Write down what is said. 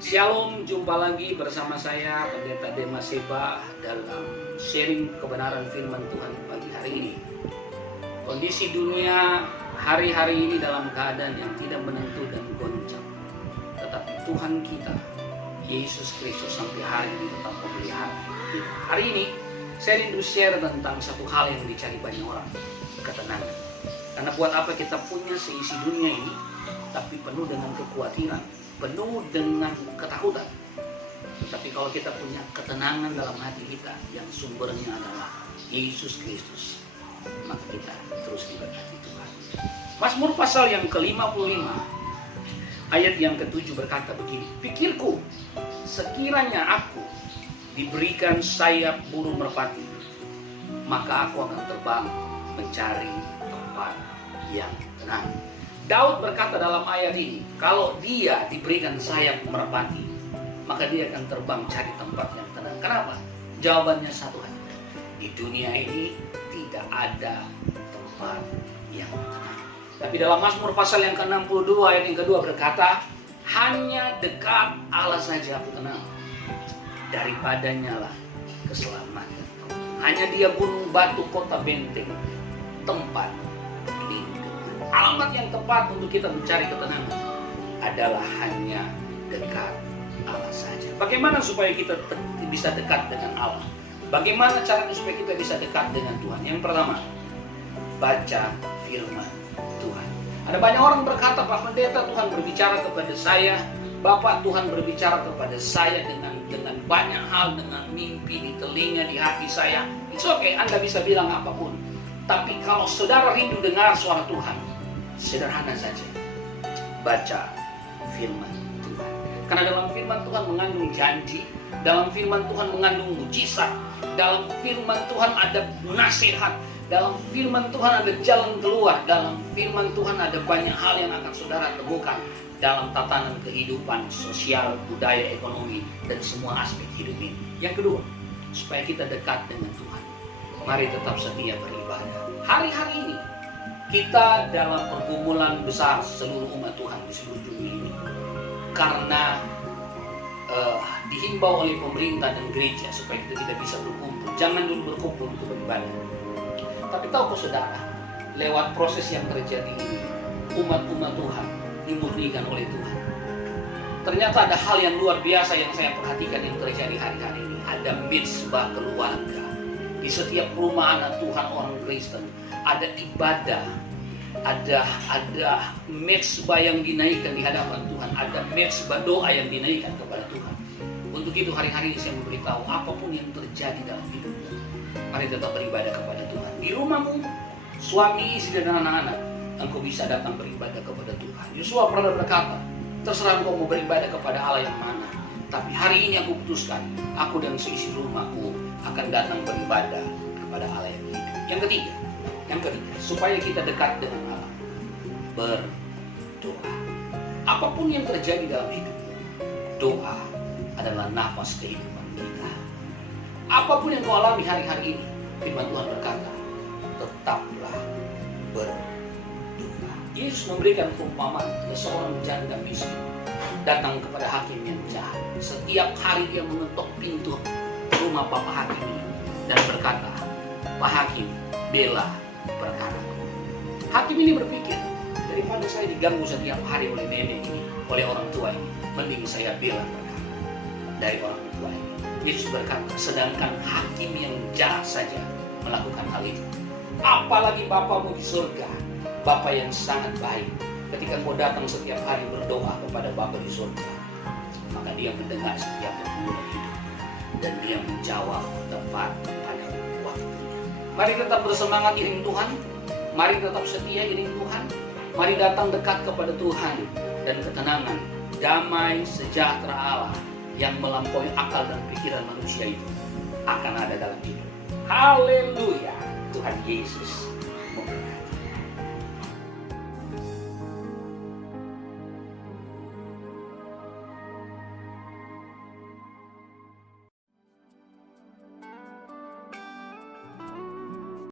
Shalom, jumpa lagi bersama saya Pendeta Demas Seba dalam sharing kebenaran firman Tuhan pagi hari ini. Kondisi dunia hari-hari ini dalam keadaan yang tidak menentu dan goncang. Tetapi Tuhan kita, Yesus Kristus sampai hari ini tetap memelihara kita. Hari ini saya rindu share tentang satu hal yang dicari banyak orang, ketenangan. Karena buat apa kita punya seisi dunia ini, tapi penuh dengan kekhawatiran, penuh dengan ketakutan. Tetapi kalau kita punya ketenangan dalam hati kita yang sumbernya adalah Yesus Kristus, maka kita terus diberkati Tuhan. Mazmur pasal yang ke-55 ayat yang ke-7 berkata begini, pikirku, sekiranya aku diberikan sayap burung merpati, maka aku akan terbang mencari tempat yang tenang. Daud berkata dalam ayat ini, kalau dia diberikan sayap merpati, maka dia akan terbang cari tempat yang tenang. Kenapa? Jawabannya satu aja. Di dunia ini tidak ada tempat yang tenang. Tapi dalam Mazmur pasal yang ke-62 ayat yang kedua berkata, hanya dekat Allah saja aku tenang, daripadanya lah keselamatan. Hanya dia gunung batu kota benteng, tempat lindungan. Alamat yang tepat untuk kita mencari ketenangan adalah hanya dekat Allah saja. Bagaimana supaya kita bisa dekat dengan Allah? Bagaimana caranya supaya kita bisa dekat dengan Tuhan? Yang pertama, baca firman Tuhan. Ada banyak orang berkata, Pak Pendeta, Tuhan berbicara kepada saya, Bapak Tuhan berbicara kepada saya dengan banyak hal, dengan mimpi di telinga, di hati saya. It's okay, Anda bisa bilang apapun. Tapi kalau saudara rindu dengar suara Tuhan, sederhana saja, baca firman Tuhan. Karena dalam firman Tuhan mengandung janji, dalam firman Tuhan mengandung mujizat, dalam firman Tuhan ada nasihat, dalam firman Tuhan ada jalan keluar, dalam firman Tuhan ada banyak hal yang akan saudara temukan dalam tatanan kehidupan sosial, budaya, ekonomi, dan semua aspek hidup ini. Yang kedua, supaya kita dekat dengan Tuhan, mari tetap setia beribadah. Hari-hari ini kita dalam pergumulan besar seluruh umat Tuhan di seluruh dunia ini, karena dihimbau oleh pemerintah dan gereja supaya kita tidak bisa berkumpul. Jangan dulu berkumpul untuk beribadah. Tapi tahukah saudara, lewat proses yang terjadi ini, umat-umat Tuhan dimurnikan oleh Tuhan. Ternyata ada hal yang luar biasa yang saya perhatikan yang terjadi hari-hari ini. Ada mitsbah keluarga. Di setiap rumah anak Tuhan orang Kristen ada ibadah, ada mitsbah yang dinaikkan di hadapan Tuhan, ada mitsbah doa yang dinaikkan kepada Tuhan. Untuk itu hari-hari ini saya memberitahu, apapun yang terjadi dalam hidupmu, mari tetap beribadah kepada Tuhan. Di rumahmu, suami, istri dan anak-anak, engkau bisa datang beribadah kepada Tuhan. Yosua pernah berkata, terserah engkau mau beribadah kepada Allah yang mana, tapi hari ini aku putuskan, aku dan seisi rumahku akan datang beribadah kepada Allah yang hidup. Yang ketiga, supaya kita dekat dengan Allah, berdoa. Apapun yang terjadi dalam hidupmu, doa adalah nafas kehidupan kita. Apapun yang kau alami hari-hari ini, firman Tuhan berkata, tetaplah berdoa. Yesus memberikan perumpamaan seorang janda miskin datang kepada hakim yang jahat. Setiap hari dia mengetok pintu rumah Bapak Hakim ini dan berkata, Pak Hakim, bela perkaraku. Hakim ini berpikir, daripada saya diganggu setiap hari oleh nenek ini, oleh orang tua ini, mending saya bela perkara dari orang tua ini. Yesus berkata, sedangkan hakim yang jahat saja melakukan hal itu, apalagi Bapamu di surga, Bapa yang sangat baik. Ketika kau datang setiap hari berdoa kepada Bapa di surga, maka dia mendengar setiap pergumulan hidup dan dia menjawab tepat pada waktunya. Mari tetap bersemangat iring Tuhan, mari tetap setia iring Tuhan, mari datang dekat kepada Tuhan, dan ketenangan, damai, sejahtera Allah yang melampaui akal dan pikiran manusia itu akan ada dalam hidup. Haleluya, Tuhan Yesus